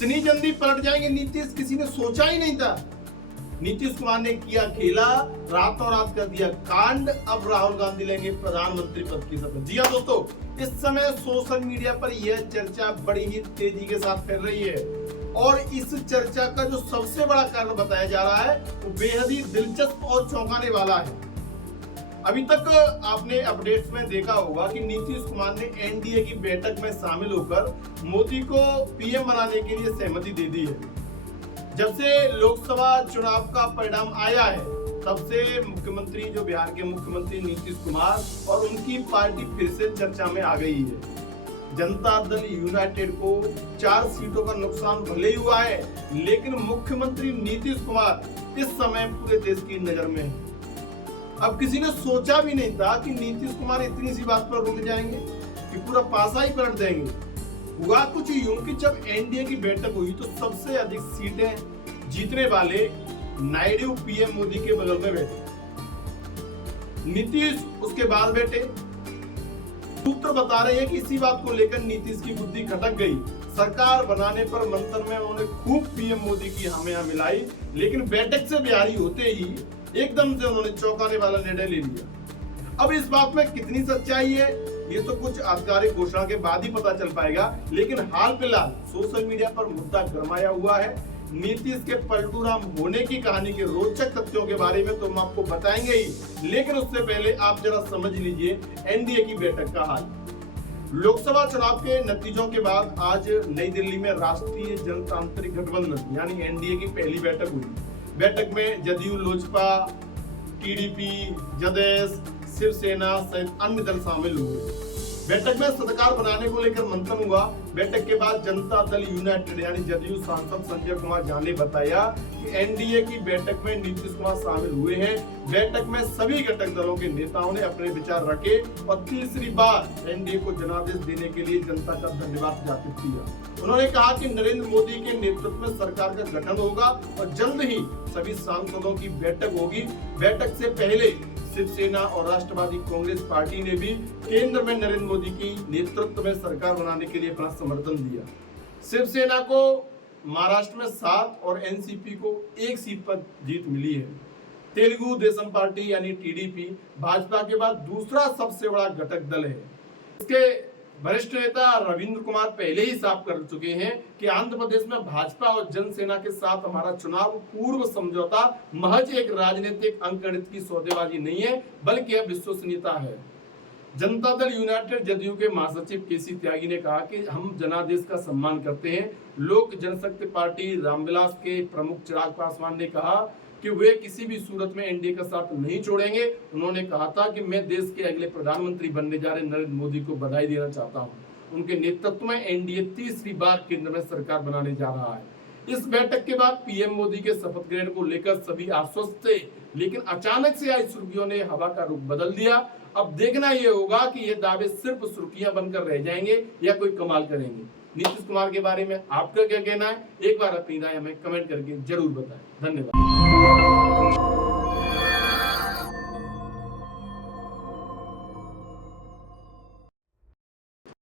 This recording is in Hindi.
इतनी जल्दी पलट जाएंगे नीतीश, किसी ने सोचा ही नहीं था। नीतीश कुमार ने किया खेला, रातों रात कर दिया कांड। अब राहुल गांधी लेंगे प्रधानमंत्री पद की शपथ। जी हाँ दोस्तों, इस समय सोशल मीडिया पर यह चर्चा बड़ी ही तेजी के साथ फैल रही है और इस चर्चा का जो सबसे बड़ा कारण बताया जा रहा है वो बेहद ही दिलचस्प और चौंकाने वाला है। अभी तक आपने अपडेट्स में देखा होगा कि नीतीश कुमार ने एनडीए की बैठक में शामिल होकर मोदी को पीएम बनाने के लिए सहमति दे दी है। जब से लोकसभा चुनाव का परिणाम आया है तब से मुख्यमंत्री, जो बिहार के मुख्यमंत्री नीतीश कुमार और उनकी पार्टी फिर से चर्चा में आ गई है। जनता दल यूनाइटेड को 4 सीटों का नुकसान भले ही हुआ है, लेकिन मुख्यमंत्री नीतीश कुमार इस समय पूरे देश की नजर में है। अब किसी ने सोचा भी नहीं था कि नीतीश कुमार इतनी सी बात पर रुक जाएंगे कि पूरा पासा ही पलट देंगे। हुआ कुछ यूं कि जब एनडीए की बैठक हुई तो सबसे अधिक सीटें जीतने वाले नायडू पीएम मोदी के बगल में बैठे, नीतीश उसके बाद बैठे। सूत्र बता रहे हैं कि इसी बात को लेकर नीतीश की बुद्धि खटक गई। सरकार बनाने पर मंथन में उन्होंने खूब पीएम मोदी की हामियां मिलाई, लेकिन बैठक से बिहारी होते ही एकदम से उन्होंने चौंकाने वाला निर्णय ले लिया। अब इस बात में कितनी सच्चाई है ये तो कुछ आधिकारिक घोषणा के बाद ही पता चल पाएगा, लेकिन हाल फिलहाल सोशल मीडिया पर मुद्दा गरमाया हुआ है। नीतीश के पलटू राम होने की कहानी के रोचक तथ्यों के बारे में तो हम आपको बताएंगे ही, लेकिन उससे पहले आप जरा समझ लीजिए एनडीए की बैठक का हाल। लोकसभा चुनाव के नतीजों के बाद आज नई दिल्ली में राष्ट्रीय जनतांत्रिक गठबंधन यानी एनडीए की पहली बैठक हुई। बैठक में जदयू, लोजपा, टीडीपी, जदयू, शिवसेना सहित अन्य दल शामिल हुए। बैठक में सरकार बनाने को लेकर मंथन हुआ। बैठक के बाद जनता दल यूनाइटेड यानी जदयू सांसद संजय कुमार झा ने बताया कि एनडीए की बैठक में नीतीश कुमार शामिल हुए हैं। बैठक में सभी घटक दलों के नेताओं ने अपने विचार रखे और तीसरी बार एनडीए को जनादेश देने के लिए जनता का धन्यवाद ज्ञापित किया। उन्होंने कहा कि नरेंद्र मोदी के नेतृत्व में सरकार का गठन होगा और जल्द ही सभी सांसदों की बैठक होगी। बैठक से पहले शिवसेना और राष्ट्रवादी कांग्रेस पार्टी ने भी केंद्र में नरेंद्र मोदी की नेतृत्व में सरकार बनाने के लिए अपना समर्थन दिया। शिवसेना को महाराष्ट्र में 7 और एनसीपी को 1 सीट पर जीत मिली है। तेलुगु देशम पार्टी यानी टीडीपी भाजपा के बाद दूसरा सबसे बड़ा घटक दल है। इसके वरिष्ठ नेता रविंद्र कुमार पहले ही साफ कर चुके हैं कि आंध्र प्रदेश में भाजपा और जनसेना के साथ हमारा चुनाव पूर्व समझौता महज एक राजनीतिक अंकगणित की सौदेबाजी नहीं है, बल्कि यह विश्वसनीयता है। जनता दल यूनाइटेड जदयू के महासचिव केसी त्यागी ने कहा कि हम जनादेश का सम्मान करते हैं। लोक जनशक्ति पार्टी रामविलास के प्रमुख चिराग पासवान ने कहा कि वे किसी भी सूरत में एनडीए का साथ नहीं छोड़ेंगे। उन्होंने कहा था कि मैं देश के अगले प्रधानमंत्री बनने जा रहे नरेंद्र मोदी को बधाई देना चाहता हूं। उनके नेतृत्व में एनडीए तीसरी बार केंद्र में सरकार बनाने जा रहा है। इस बैठक के बाद पीएम मोदी के शपथ ग्रहण को लेकर सभी आश्वस्त थे, लेकिन अचानक से आई सुर्खियों ने हवा का रुख बदल दिया। अब देखना यह होगा कि ये दावे सिर्फ सुर्खियां बनकर रह जाएंगे या कोई कमाल करेंगे। नीतीश कुमार के बारे में आपका क्या कहना है? एक बार अपनी राय हमें कमेंट करके जरूर बताएं। धन्यवाद।